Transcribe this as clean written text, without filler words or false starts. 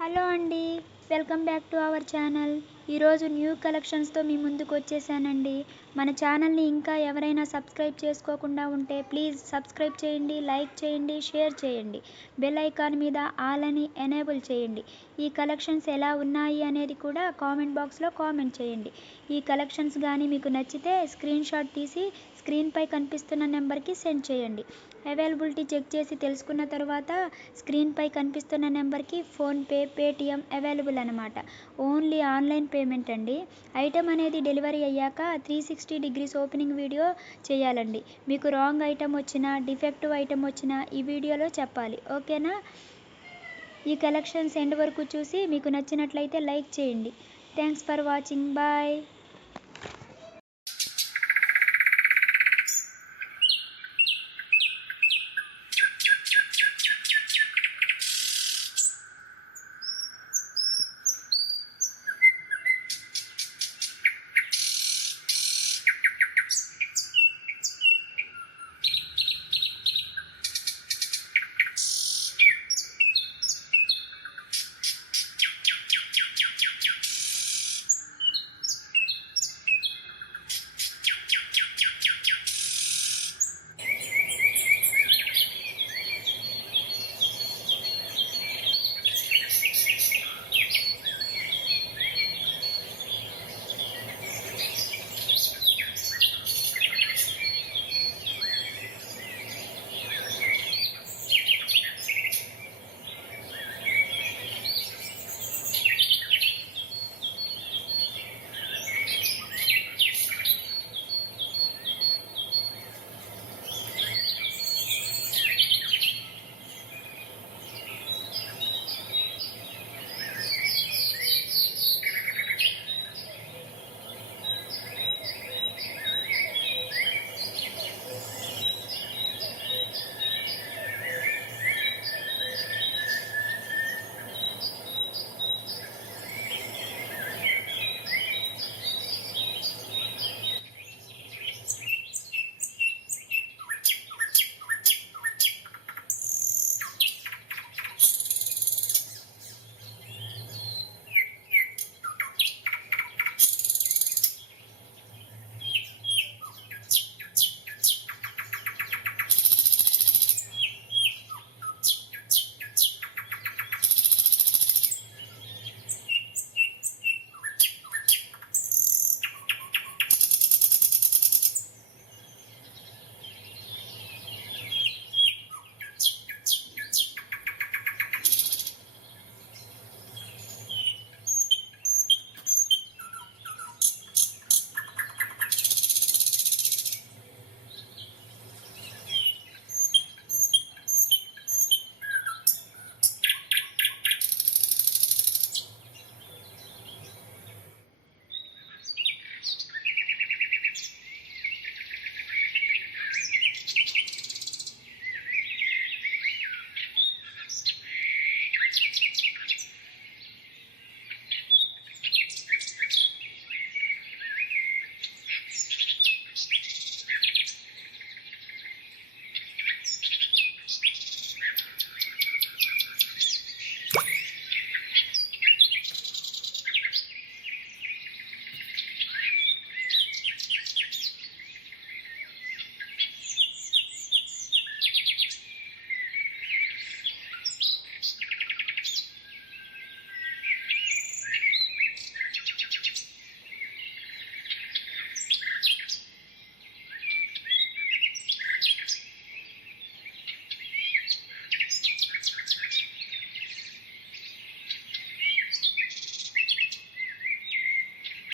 Hello అండి, welcome back to our channel. ఈరోజు new కలెక్షన్స్తో మీ ముందుకు వచ్చేసానండి. మన ఛానల్ని ఇంకా ఎవరైనా సబ్స్క్రైబ్ చేసుకోకుండా ఉంటే ప్లీజ్ సబ్స్క్రైబ్ చేయండి, లైక్ చేయండి, షేర్ చేయండి. బెల్ ఐకాన్ మీద ఆల్ అని ఎనేబుల్ చేయండి. ఈ కలెక్షన్స్ ఎలా ఉన్నాయి అనేది కూడా కామెంట్ బాక్స్లో కామెంట్ చేయండి. ఈ కలెక్షన్స్ కానీ మీకు నచ్చితే స్క్రీన్ షాట్ తీసి స్క్రీన్పై కనిపిస్తున్న నెంబర్కి సెండ్ చేయండి. అవైలబిలిటీ చెక్ చేసి తెలుసుకున్న తర్వాత స్క్రీన్పై కనిపిస్తున్న నెంబర్కి ఫోన్పే, పేటిఎం అవైలబుల్ అనమాట. ఓన్లీ ఆన్లైన్ పేమెంట్ అండి. ఐటెం అనేది డెలివరీ అయ్యాక 360 డిగ్రీస్ ఓపెనింగ్ వీడియో చేయాలండి. మీకు రాంగ్ ఐటెం వచ్చినా, డిఫెక్టివ్ ఐటెం వచ్చినా ఈ వీడియోలో చెప్పాలి, ఓకేనా? ఈ కలెక్షన్స్ ఎండ్ వరకు చూసి మీకు నచ్చినట్లయితే లైక్ చేయండి. Thanks for watching. బాయ్.